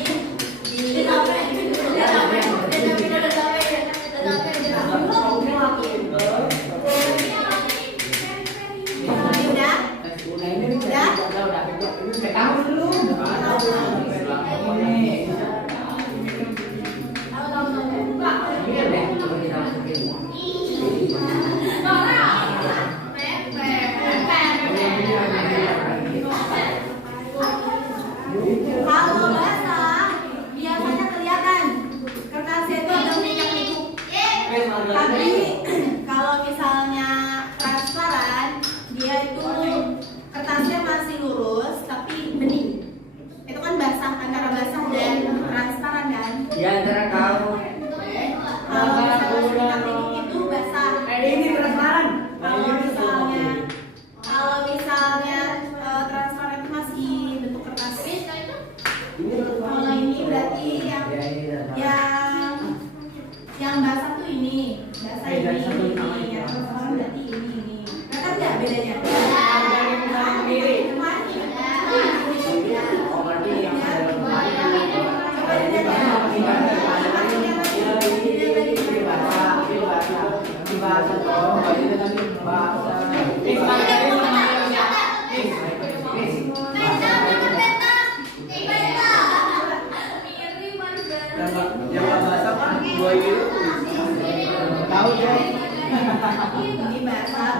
di Kamu dulu. Kalau basah biasanya kelihatan kertasnya itu ada minyak itu. Tapi kalau misalnya transparan, dia itu kertasnya masih lurus tapi bening. Itu kan basah, antara basah dan transparan kan? Di antara kamu. Kalau misalnya minyak itu basah. Ini transparan. Kalau misalnya transparan itu masih bentuk kertas. Kalau ini berarti yang basah tuh ini, basah ini, yang transparan berarti ini. Kan nggak bedanya? Oh, berarti yang ada Coba Yang bahasa kan 2 kilo. Tahu deh. ini basah.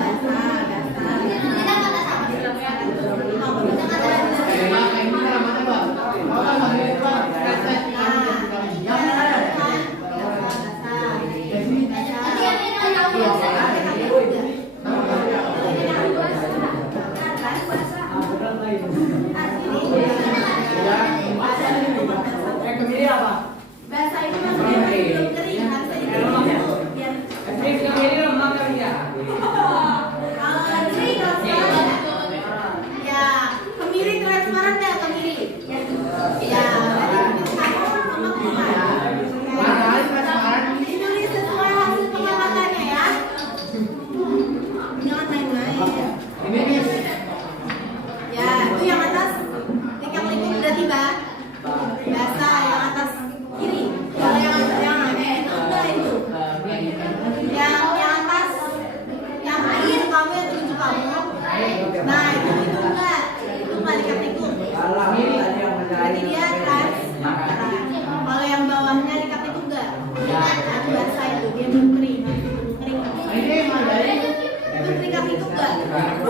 Jadi boleh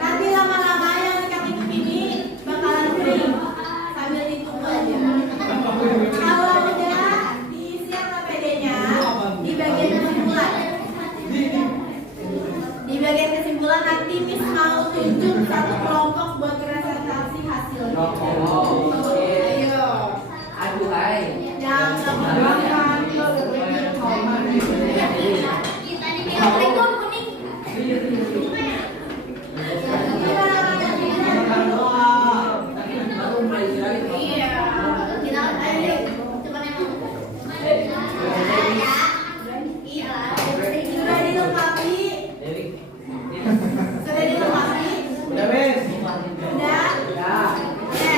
nanti lama-lama yang ikan ini bakalan kering sambil ditunggu aja. Kalau udah diisi yang APD-nya di bagian kesimpulan. Di bagian kesimpulan nanti Miss mau tunjuk satu kelompok buat presentasi hasilnya. Ayo. Aduh, hai. Jangan Kita ini bilang kuning. Iya. Kita ayo coba nembak. Iya. Sudah dilengkapi. Sudah dilengkapi. Udah, Wes. Udah. Udah. Oke.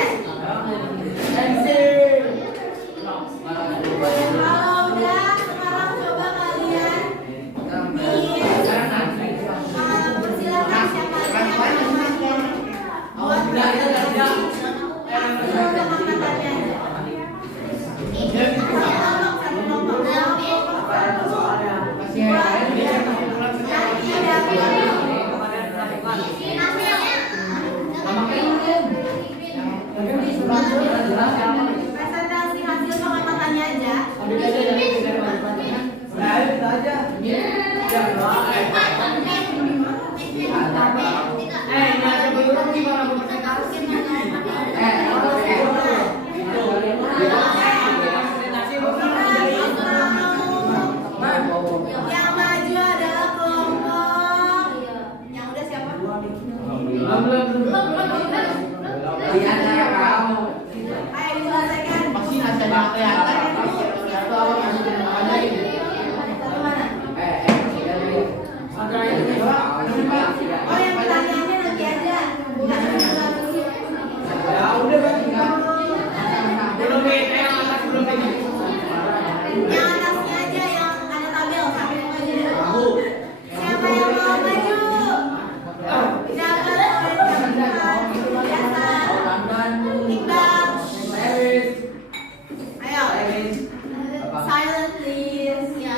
Kalau udah, sekarang coba kalian persilakan siapa yang mau buat presentasi hasil pengamatannya aja. Yang maju adalah kelompok yang udah siapa? Di antara kamu. Ayo diselesaikan. Pasti ada kelihatan. Mana? Oh, yang pertanyaannya nanti aja. Nggak dulu. Ya udah, Bang. Belum ini, yang atas belum ini. Yang atasnya aja yang ada tabel sampai aja. Siapa yang mau maju? Siapa yang mau biasa? Iqbal. Ayo. Silent please. Ya.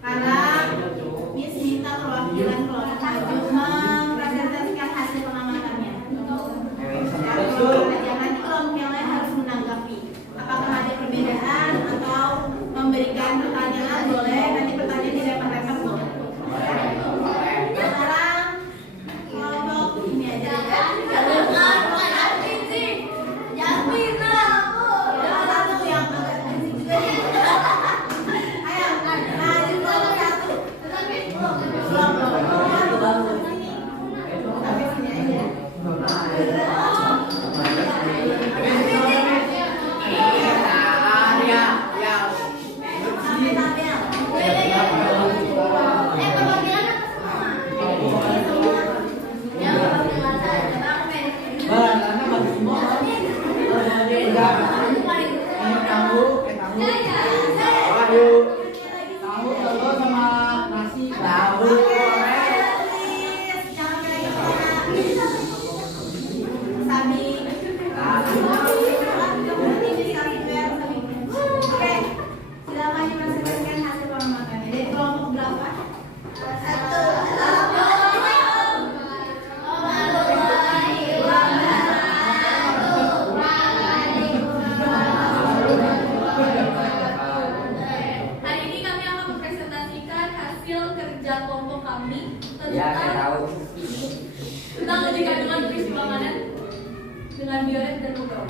Karena Miss minta perwakilan kelompok maju mempresentasikan hasil pengamatannya. Nanti kelompok yang lain harus menanggapi. Apakah ada perbedaan atau memberikan pertanyaan boleh. Nanti pertanyaan tidak mereka boleh. Sekarang kelompok ini aja. Satu yang agak berisik juga nih. Ayo, maju kelompok satu. Kelompok sini. Sampai sini aja. Sampai tabel. Tahu telur sama nasi. Tahu. Oke, silakan dipresentasikan hasil pengamatannya. Dari kelompok berapa? Satu. Hari ini kami akan mempresentasikan hasil kerja kelompok kami Ya, saya tahu. tentang uji kandungan berisi makanan dengan bioret dan mikro.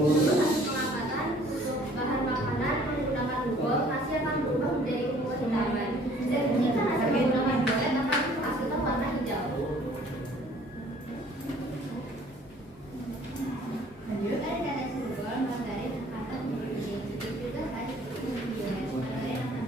Pengamatan untuk bahan makanan menggunakan Google hasil akan berubah menjadi kumpulan hitaman. Dan jika hasil menggunakan bioret akan hasilnya warna hijau. Dari data Google, materi akan juga tadi bioret. Materi akan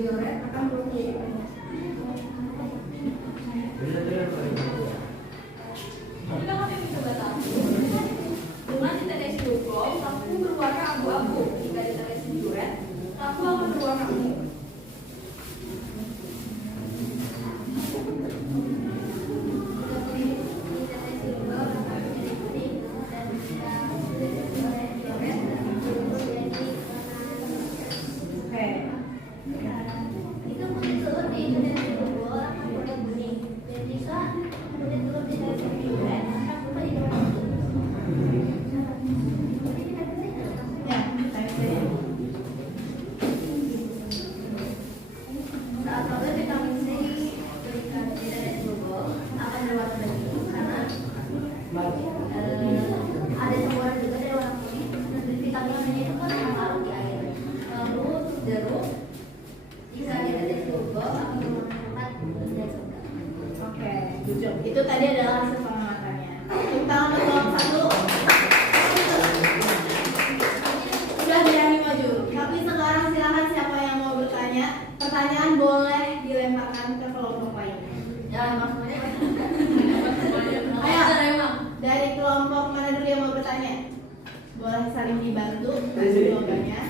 violet akan berubah menjadi kuning. Jika kami mencoba tahu, dengan ditetes hidrogol, lampu berwarna abu-abu. Jika ditetes violet, lampu akan berwarna ungu. Oke. Itu kulit telur di tetes hidrogol akan berubah kuning. Dan jika kulit telur di tetes violet akan berubah jadi warna kuning. Ya, saya saja. Saat proses vitamin C berikan di tetes hidrogol akan berwarna bening karena ada campuran juga dari warna kuning dan vitamin C itu kan larut di air. Lalu jeruk jika di tetes hidrogol akan berwarna coklat dan coklat. Oke, jujur. Itu tadi adalah hasil pengamatannya. Tepuk tangan untuk kelompok 1. Sudah berani maju. Tapi sekarang silakan siapa yang mau bertanya. Pertanyaan boleh dilemparkan ke kelompok lain. Jangan maksudnya. Ayo. Emang. Dari kelompok mana dulu yang mau bertanya? Boleh saling dibantu jawabannya.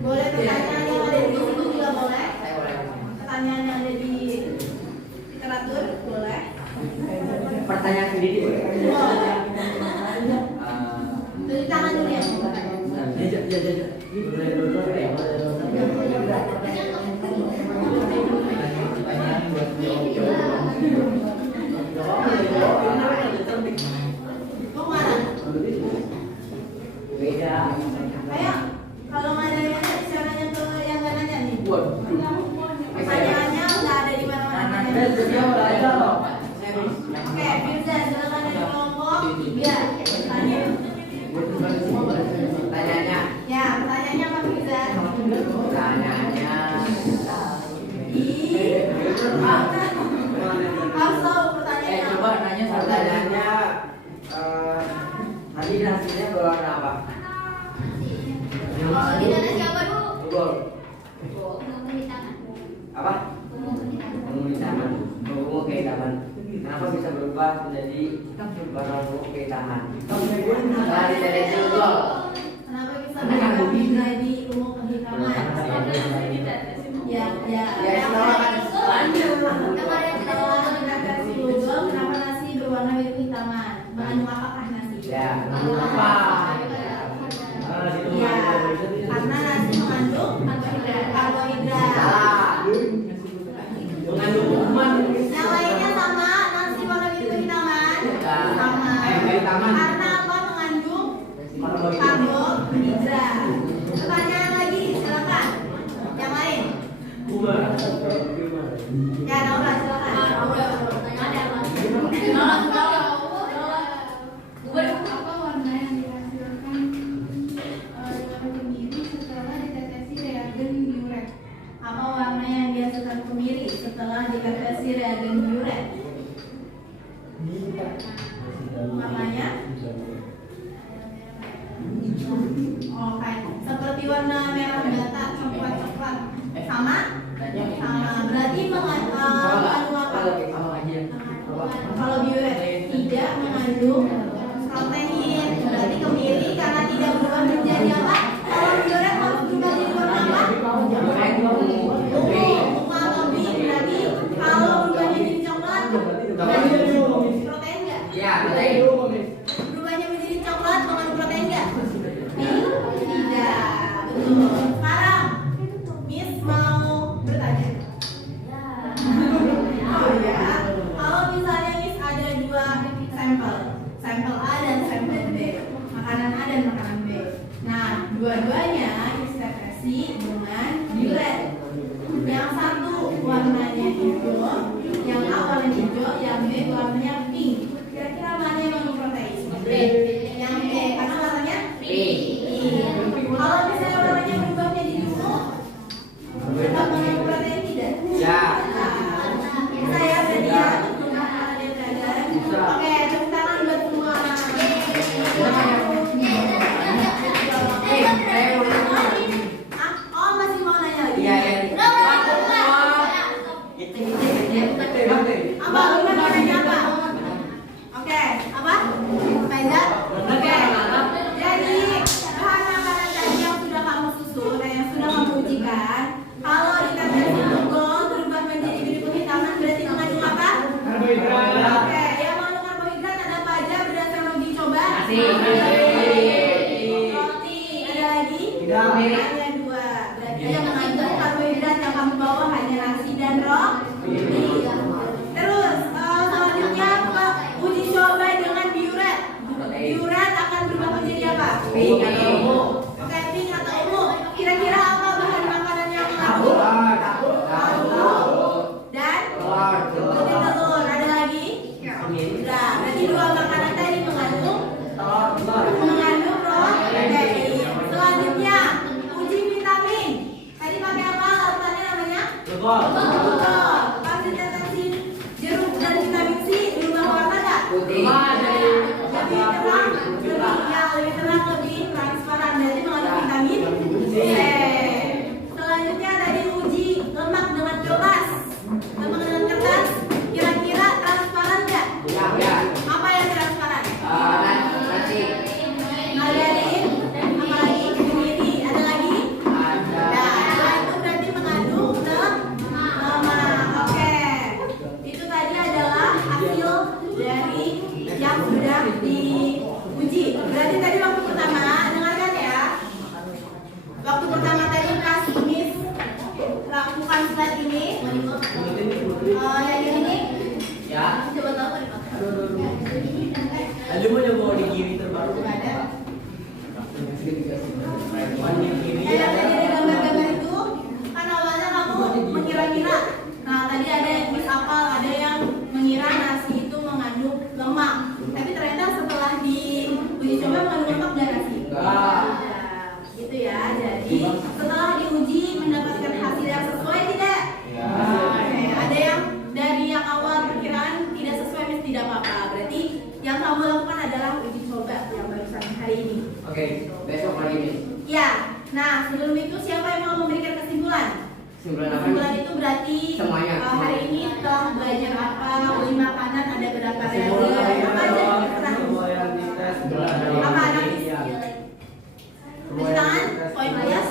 Boleh pertanyaan yang ada di buku juga boleh. Saya boleh. Pertanyaan yang ada di literatur boleh. Pertanyaan sendiri boleh? Boleh. Tulis tangan dulu yang mau bertanya. Mau mana? Beda. Ayo, kalau nggak ada yang nanya, bisa nanya ke yang nggak nanya nih. Pertanyaannya nggak ada di mana-mana. Oke, Firza, silakan dari kelompok 3. Tanya. Pertanyaannya. Ya, pertanyaannya apa Firza? Pertanyaannya. Harus tahu pertanyaannya. Coba nanya pertanyaannya. Tadi nasinya berwarna apa? Kalau di tetes siapa dulu? Gol. Ungu kehitaman. Apa? Ungu kehitaman. Ungu hitaman. Ungu kehitaman. Kenapa bisa berubah menjadi warna ungu kehitaman? Setelah ditetes hidrogol. Kenapa bisa berubah menjadi ungu kehitaman? Ya, ya. Ya, silakan. Yang ada yang tidak Setelah ditetes hidrogol, kenapa nasi berwarna biru kehitaman? Mengandung apakah nasi? Ya, mengandung apa? Iya, karena nasi mengandung karbohidrat. Salah. Mengandung kuman. Yang lainnya sama, nasi warna biru kehitaman. Bukan. Sama. Kehitaman. Karena apa? Mengandung karbohidrat. Pertanyaan lagi, silakan. Yang lain. Ya, Naura, silakan. Apa warna yang dihasilkan kemiri setelah ditetesi reagen diuret? Apa warna yang dihasilkan kemiri setelah ditetesi reagen diuret? Warnanya? Oke, seperti warna merah bata, coklat-coklat. Sama? Sama. Berarti mengandung apa? Kalau diuret tidak mengandung protein, berarti kemiri karena tidak berubah menjadi apa? Kalau diuret harus berubah jadi warna apa? Ungu atau pink. Berarti kalau berubahnya jadi coklat, mengandung protein nggak? Ya, betul. Berubahnya menjadi coklat mengandung protein nggak? Tidak. Betul. Sekarang Miss mau bertanya. Oh ya. Kalau misalnya Miss ada 2 sampel, sampel A dan sampel B, makanan A dan makanan B. Nah, dua-duanya Miss tetesi dengan diuret. Yang satu warnanya hijau, yang A warna hijau, yang B warnanya pink. Kira-kira mana yang mengandung protein? B. Yang B karena warnanya Pink. Kalau misalnya warnanya berubah menjadi ungu, tetap mengandung protein tidak? Ya. Saya sedia untuk makanan yang dagang. Oke, tepuk tangan buat semua. Ah, oh masih mau nanya lagi? Iya, iya. ungu. Oke, pink atau ungu. Kira-kira apa bahan makanan yang mengandung? Dan putih telur. Ada lagi? Nah, berarti dua makanan tadi mengandung protein. Selanjutnya, uji vitamin. Tadi pakai apa larutannya namanya? Betul. Pas ditetesin jeruk dan vitamin C berubah warna nggak? Putih. Lebih terang, lebih transparan. Berarti mengandung vitamin C. Selanjutnya tadi uji lemak dengan kertas. Lemak dengan kertas. Kira-kira transparan nggak? Ya. Apa yang transparan? Nasi. Margarin. Apa lagi? Ini. Ada lagi? Ada. Nah, itu berarti mengandung lemak. Oke. Itu tadi adalah hasil dari yang sudah diuji. Berarti tadi waktu pertama, dengarkan ya. Waktu pertama tadi Kak Miss lakukan slide ini. Yang ini. Ya. Coba tahu nih Pak. Aduh mau di kiri terbaru. Nggak ada. Di kiri. Yang tadi ada gambar-gambar itu kan awalnya kamu mengira-ngira. Nah tadi ada yang Miss Apal, ada yang mengira nasi itu mengandung lemak. Tapi ternyata setelah diuji coba mengandung lemak dan nasi. Enggak. Gitu ya. Jadi setelah diuji mendapatkan hasil yang sesuai tidak? Ya. Oke, ada yang dari yang awal perkiraan tidak sesuai, Miss, tidak apa-apa. Berarti yang kamu lakukan adalah uji coba yang barusan hari ini. Oke, besok hari ini. Ya, nah sebelum itu siapa yang mau memberikan kesimpulan? Kesimpulan apa? Kesimpulan itu berarti Semuanya. hari ini telah belajar apa, uji makanan ada berapa Kesimpulan hari ini apa aja adalah terserah. semua yang dites benar. Apa Nafis? Iya. Beri tangan, poin plus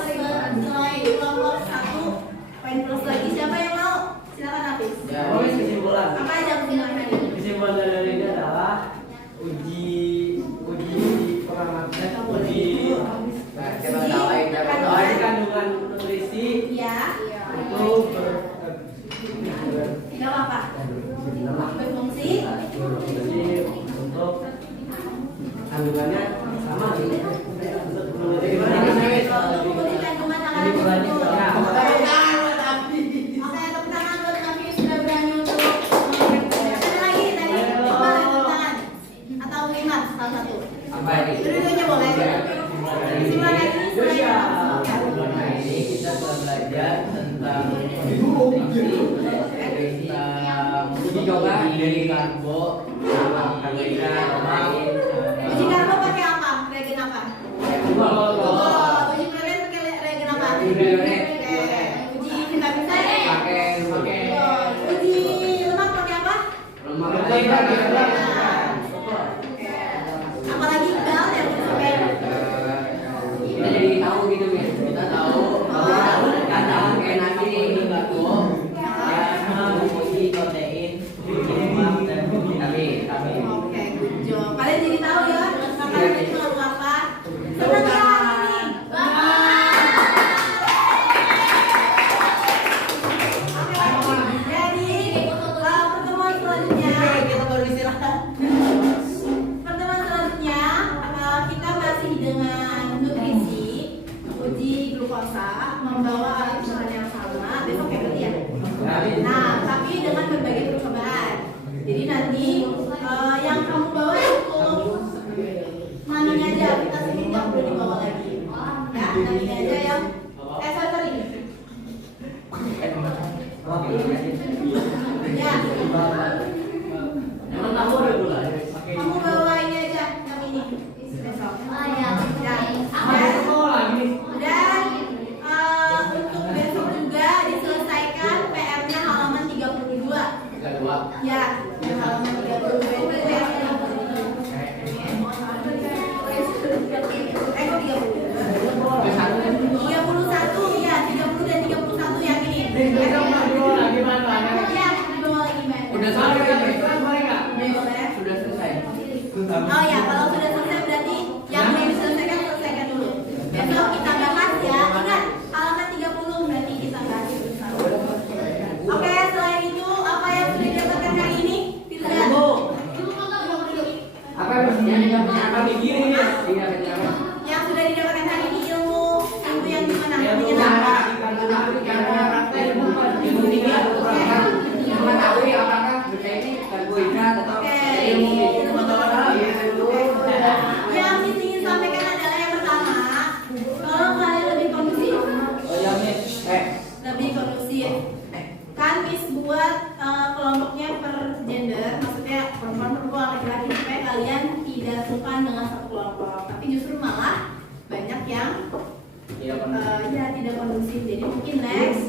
nilai kelompok 1, poin plus lagi. Siapa yang mau? Silakan Nafis. Ya. Kesimpulan. Apa aja kesimpulan hari ini? Kesimpulan dari hari ini adalah uji kandungan nutrisi Ya, itu tidak apa-apa. Berfungsi. jadi untuk kandungannya sama gitu. Mengikuti kandungan akan dibentuk. Oke, tepuk tangan buat Nafis sudah berani untuk mengerjakan. Ada lagi tadi coba tepuk tangan atau ingat salah satu. Apa ini? Dua-duanya boleh. Kesimpulan hari ini saya Nah, ini kita telah belajar tentang uji coba dari karbo sama karbohidrat lain. uji karbo pakai apa? Reagen apa? Oh, uji preven pakai reagen apa? Oke. Uji vitamin C Pakai uji lemak pakai apa? lemak. Apalagi bel yang disampaikan. Kita jadi tahu gitu ya. Kita tahu kata kayak nanti ini batu uji protein, uji lemak dan vitamin. Oke, good job. Kalian jadi tahu ya makanan itu mengandung apa? Senang ya hari ini? Oke, jadi pertemuan selanjutnya. Kita baru istirahat. Pertemuan selanjutnya kita masih dengan nutrisi, uji glukosa, membawa alat bahan yang sama. Besok ya berarti ya. Nah, tapi dengan berbagai percobaan. Jadi nanti yang kamu bawa cukup maminya aja, kita sini nggak perlu dibawa lagi. Ya, maminya aja yang sorry. Ya, kamu bawa ini aja yang ini besok. Ya, dan untuk besok juga diselesaikan PR-nya halaman 32. Ya, halaman 32 itu PR-nya. Kok 30? 31, ya, 30 dan 31 yang ini. Ya, dibawa lagi, Mbak. Udah sampai kan? Boleh. Sudah selesai. Oh ya, kalau sudah selesai berarti yang belum diselesaikan selesaikan dulu. Besok kita bahas ya. Ingat, halaman 30 berarti kita bahas bersama. Oke, selain itu apa yang sudah didapatkan hari ini? Tidak. Apa yang mestinya kita punya apa? Hah? Tidak, Yang sudah lebih kondusif. Kan Miss buat kelompoknya per gender, maksudnya perempuan laki-laki supaya kalian tidak suka dengan satu kelompok, tapi justru malah banyak yang Tidak pernah. ya tidak kondusif. Jadi mungkin next